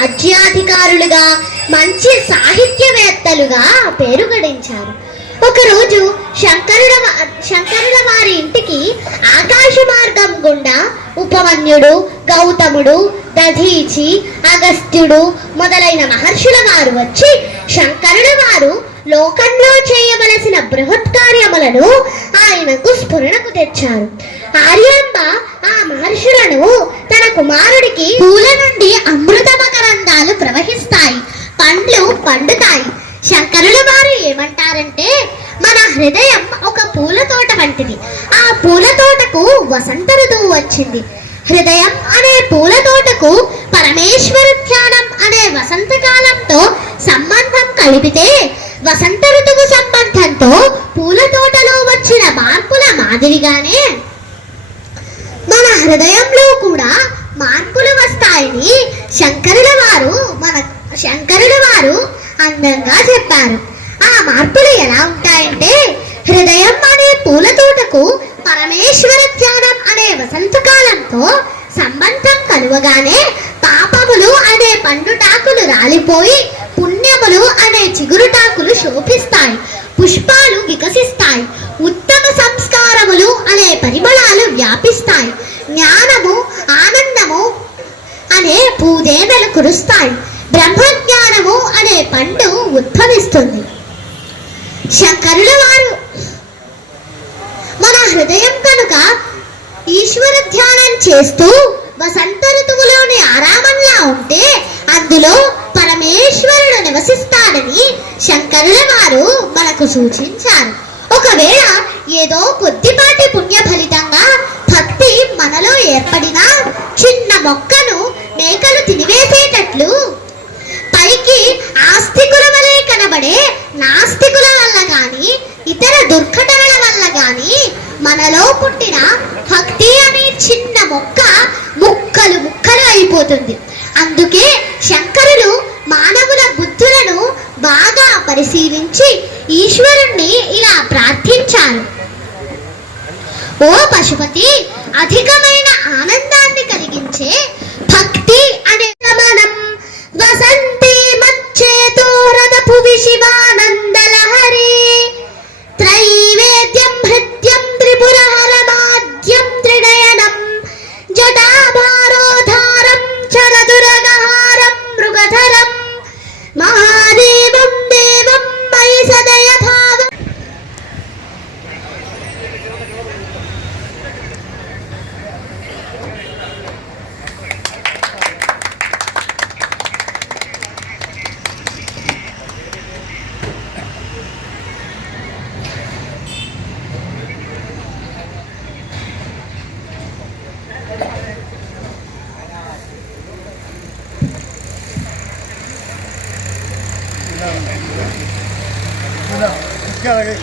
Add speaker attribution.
Speaker 1: రాజ్యాధికారులుగా మంచి సాహిత్యవేత్తలుగా పేరు గడించారు ఒకరోజు శంకరుల శంకరుల వారి ఇంటికి ఆకాశ మార్గం గుండా ఉపమన్యుడు గౌతముడు దధీచి అగస్త్యుడు మొదలైన మహర్షుల వారు వచ్చి శంకరుల వారు లోకంలో చేయవలసిన బృహత్ కార్యములను ఆయనకు స్ఫురణకు తెచ్చారు. ఆర్యాంబ ఆ మహర్షులను తన కుమారుడికి పూల నుండి అమృత మకరందాలు ప్రవహిస్తాయి. పండ్లు పండుతాయి. శంకరుల వారు ఏమంటారంటే మన హృదయం ఒక పూల తోట వంటిది. ఆ పూల తోటకు వసంత ఋతువు వచ్చింది. హృదయం అనే పూల తోటకు పరమేశ్వర ధ్యానం అనే వసంతకాలంతో సంబంధం కలిపితే వసంత ఋతువు సంబంధంతో పూల తోటలో వచ్చిన మార్పుల మాదిరిగానే మన హృదయంలో కూడా మార్పులు వస్తాయని శంకరుల వారు మన శంకరుల వారు అందంగా చెప్పారు. ఆ మార్పులు ఎలా ఉంటాయంటే హృదయం అనే పూల తోటకు పరమేశ్వర ధ్యానం అనే వసంతకాలంతో సంబంధం కలువగానే పాపములు అనే పండుటాకులు రాలిపోయి పుణ్యములు అనే చిగురుటాకులు శోభిస్తాయి. పుష్పాలు వికసిస్తాయి. ఉత్తమ సంస్కారములు అనే పరిమళాలు వ్యాపిస్తాయి. జ్ఞానము ఆనంద అనే కురుస్తాయి. బ్రహ్మజ్ఞానము అనే పండు ఉద్భవిస్తుంది. శంకరుల వారు మన హృదయం కనుక ఈశ్వర ధ్యానం చేస్తూ వసంత ఋతువులోని ఆరామంలా ఉంటే అందులో పరమేశ్వరుడు నివసిస్తాడని శంకరుల వారు మనకు సూచించారు. ఒకవేళ ఏదో కొద్ది ఇతర దుర్ఘటనల వల్ల గాని మనలో పుట్టిన భక్తి అనే చిన్న మొక్క ముక్కలు ముక్కలు అయిపోతుంది. అందుకే శంకరులు మానవుల బుద్ధులను బాగా పరిశీలించి ఈశ్వరుణ్ణి ఇలా ప్రార్థించారు. ఓ పశుపతి అధికమైన ఆనందాన్ని కలిగించే భక్తి అనే గమనం వసంతి మచ్చేతో రథపువి శివానందలహరి
Speaker 2: Да, как